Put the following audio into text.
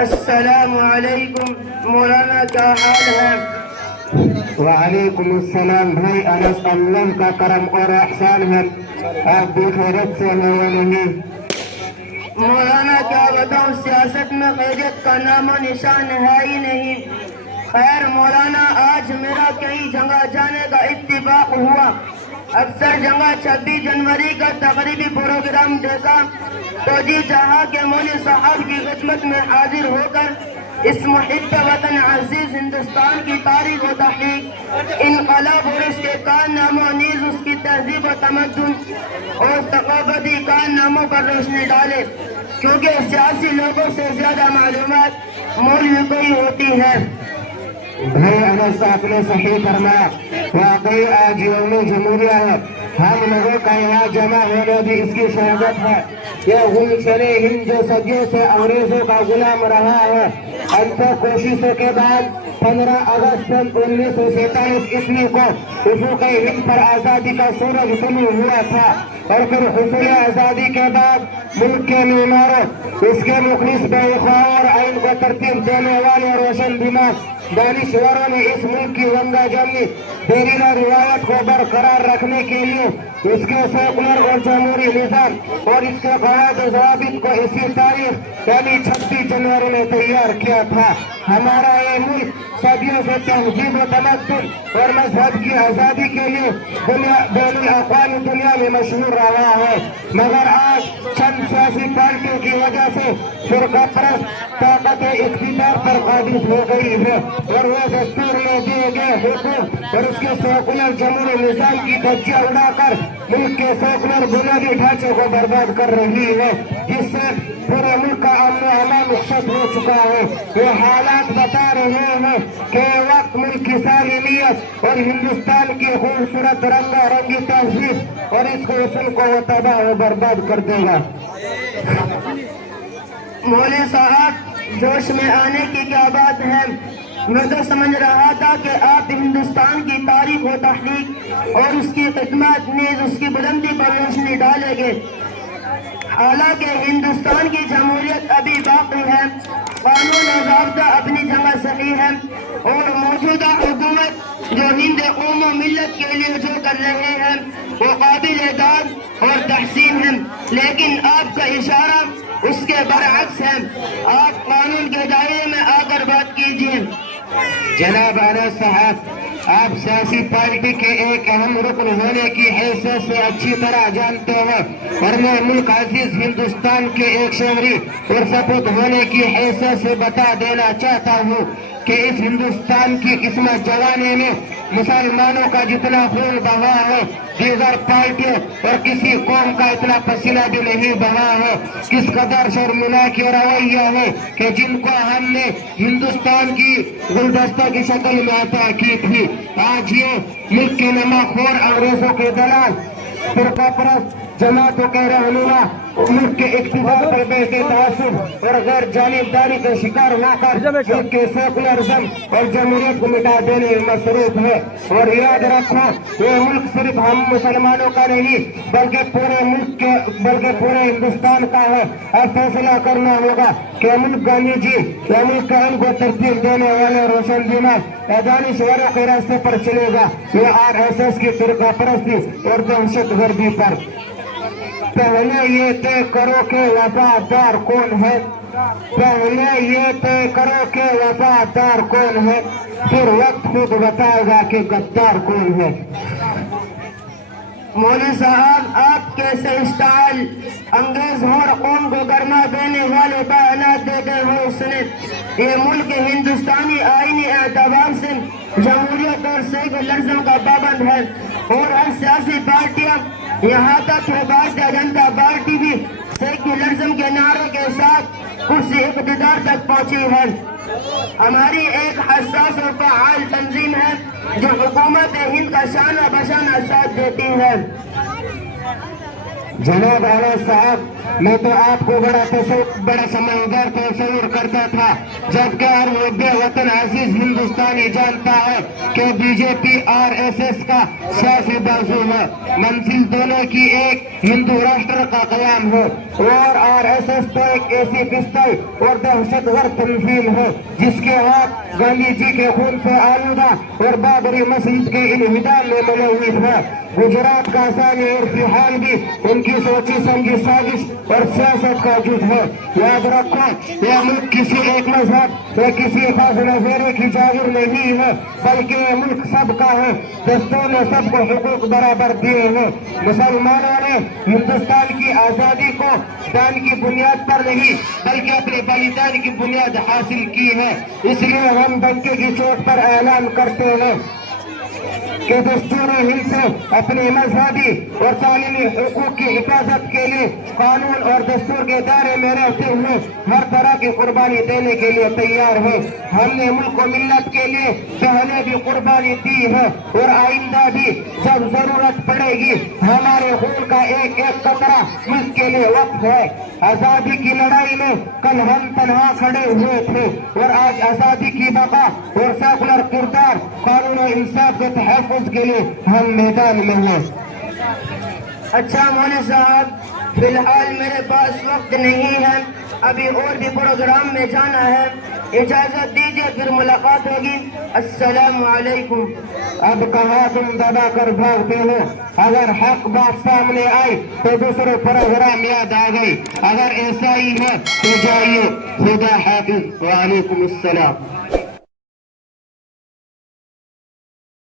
السلام علیکم مولانا، کیا حال ہے؟ وعلیکم السلام بھائی انس، اللہ کا کرم اور احسان ہے، آپ بھی خیرت سے ہیں یا نہیں؟ مولانا کیا بتاؤں، سیاست میں قیادت کا نام و نشان ہے ہی نہیں۔ خیر مولانا، آج میرا کئی جگہ جانے کا اتفاق ہوا۔ اکثر جگہ 26 جنوری کا تقریبی پروگرام دیکھا تو جی چاہا کہ مولوی صاحب کی خدمت میں حاضر ہو کر اس محب وطن عزیز ہندوستان کی تاریخ و تحقیق، انقلاب اور اس کے کارناموں نیز اس کی تہذیب و تمدن اور ثقافتی کارناموں پر روشنی ڈالے، کیونکہ سیاسی لوگوں سے زیادہ معلومات مولوی کو ہی ہوتی ہے۔ بھائی انس، آپ نے صحیح فرمایا، واقعی آج یوم جمہوریہ ہے، ہم لوگوں کا یہاں جمع ہونا بھی اس کی شہادت ہے۔ یہ گلشن ہند جو صدیوں سے انگریزوں کا غلام رہا ہے، انتھک کوششوں کے بعد 15 اگست 1947 عیسوی کو افق ہند پر آزادی کا سورج طلوع ہوا تھا، اور پھر حصول آزادی کے بعد ملک کے معماروں، اس کے مخلص بے اخلاق اور آئین کو ترتیب دینے والے روشن دماغ دانشوروں نے اس ملک کی گنگا جمنی دیرینہ روایت کو برقرار رکھنے کے لیے اس کے سیکولر اور جمہوری نظام اور اس کے قواعد و ضوابط کو اسی تاریخ یعنی 26 جنوری میں تیار کیا تھا۔ ہمارا یہ ملک صدیوں سے تہذیب و تمدن اور مذہب کی آزادی کے لیے بین الاقوامی دنیا میں مشہور رہا ہے، مگر آج چند سیاسی پارٹیوں کی وجہ سے فرقہ پرست طاقت اقتدار پر قابض ہو گئی ہے، اور وہ دستور میں دیے گئے حقوق اور اس کے سیکولر جمہوری نظام کی دھجیاں اڑا کر ملک کے سیکولر بنیادی ڈھانچے کو برباد کر رہی ہے، جس سے پورے ملک کا امن و امان مفسد ہو چکا ہے۔ یہ حالات بتا رہے ہیں کہ وقت ملک کی سالمیت اور ہندوستان کی خوبصورت رنگا رنگی تہذیب اور اس حسن کو وہ تباہ و برباد کر دے گا۔ مولوی صاحب، جوش میں آنے کی کیا بات ہے؟ میں تو سمجھ رہا تھا کہ آپ ہندوستان کی تاریخ و تحقیق اور اس کی خدمات نیز اس کی بلندی پر روشنی ڈالیں گے۔ حالانکہ ہندوستان کی جمہوریت ابھی باقی ہے، قانون و ضابطہ اپنی جگہ صحیح ہے، اور موجودہ حکومت جو ہند قوم و ملت کے لیے جو کر رہے ہیں وہ قابل داد اور تحسین ہے، لیکن آپ کا اشارہ اس کے برعکس ہے۔ آپ قانون کے دائرے میں آ کر بات کیجیے۔ جناب انس صاحب، آپ سیاسی پارٹی کے ایک اہم رکن ہونے کی حیثیت سے اچھی طرح جانتے ہیں، اور میں ملک عزیز ہندوستان کے ایک شہری اور سپوت ہونے کی حیثیت سے بتا دینا چاہتا ہوں کہ اس ہندوستان کی قسمت جوانے میں مسلمانوں کا جتنا خون بہا ہے، دیگر پارٹیوں اور کسی قوم کا اتنا پسینہ بھی نہیں بہا ہے۔ کس قدر شرمناک یہ رویہ ہے کہ جن کو ہم نے ہندوستان کی گلدستہ کی شکل میں عطا کی تھی، آج یہ ملک کے نمخور انگریزوں کے دلال، فرقہ پرست جماعتوں کے رہنما ملک کے اقتدار پر بیٹھے تعصب اور غیر جانبداری کے شکار ہو کر ملک کے سیکولرزم اور جمہوریت کو مٹا دینے میں مصروف ہے۔ اور یاد رکھو، یہ ملک صرف ہم مسلمانوں کا نہیں بلکہ پورے ہندوستان کا ہے۔ اب فیصلہ کرنا ہوگا کہ ملک گاندھی جی یا ملک کا ان کو ترتیب دینے والے روشن دماغ دانشوروں کے راستے پر چلے گا یا RSS کی فرقہ پرستی اور دہشت گردی پر۔ پہلے یہ طے کرو کہ وفادار کون ہے، پہلے یہ طے کرو کہ وفادار کون ہے، پھر وقت خود بتائے گا کہ غدار کون ہے۔ مولوی صاحب، آپ کیسے اسٹائل انگریز اور قوم کو گرما دینے والے بیانات دیتے ہوئے سنے۔ یہ ملک ہندوستانی آئینی اعتبار سے جمہوریت اور سیکولرزم کا پابند ہے، اور ہر سیاسی پارٹیاں یہاں تک کہ بھارتیہ جنتا پارٹی بھی سیکولرزم کے نعرے کے ساتھ کرسی اقتدار تک پہنچی ہے۔ ہماری ایک حساس اور فعال تنظیم ہے جو حکومت ہند کا شانہ بشانہ ساتھ دیتی ہے۔ جناب انس صاحب، میں تو آپ کو بڑا سمجھدار تصور کرتا تھا، جبکہ ہر محب وطن عزیز ہندوستانی جانتا ہے کہ بی جے پی RSS کا سیاسی بازو ہے۔ منزل دونوں کی ایک ہندو راشٹر کا قیام ہے، اور RSS تو ایک ایسی پستل اور دہشت گرد تنظیم ہے جس کے ہاتھ گاندھی جی کے خون سے آلودہ اور بابری مسجد کے انہدام میں ملوث ہے۔ گجرات کا ثانی ارتحال بھی ان کی سوچی سمجھی سازش اور سیاست کا جز ہے۔ یاد رکھو، یہ ملک کسی ایک مذہب یا کسی خاص نظریے کی جاگیر نہیں ہے، بلکہ یہ ملک سب کا ہے۔ دستور نے سب کو حقوق برابر دیے ہیں۔ مسلمانوں نے ہندوستان کی آزادی کو دان کی بنیاد پر نہیں بلکہ اپنے بلیدان کی بنیاد حاصل کی ہے۔ اس لیے ہم ڈنکے کی چوٹ پر اعلان کرتے ہیں کہ دستور ہند سے اپنی مذہبی اور تعلیمی حقوق کی حفاظت کے لیے قانون اور دستور کے دائرے میں رہتے ہوئے ہر طرح کی قربانی دینے کے لیے تیار ہے۔ ہم نے ملک و ملت کے لیے پہلے بھی قربانی دی ہے اور آئندہ بھی جب ضرورت پڑے گی۔ ہمارے خون کا ایک ایک قطرہ ملک کے لیے وقف ہے۔ آزادی کی لڑائی میں کل ہم تنہا کھڑے ہوئے تھے، اور آج آزادی کی بقا اور سیکولر کردار، قانون و انصاف کے تحفظ کے لیے ہم میدان میں ہیں۔ اچھا مولوی صاحب، فی الحال میرے پاس وقت نہیں ہے، ابھی اور بھی پروگرام میں جانا ہے، اجازت دیجیے، پھر ملاقات ہوگی۔ السلام علیکم۔ اب کہاں تم دبا کر بھاگتے ہو؟ اگر حق بات سامنے آئی تو دوسرے پروگرام یاد آ گئی، اگر ایسا ہی ہے تو جائیے۔ خدا حافظ، وعلیکم السلام۔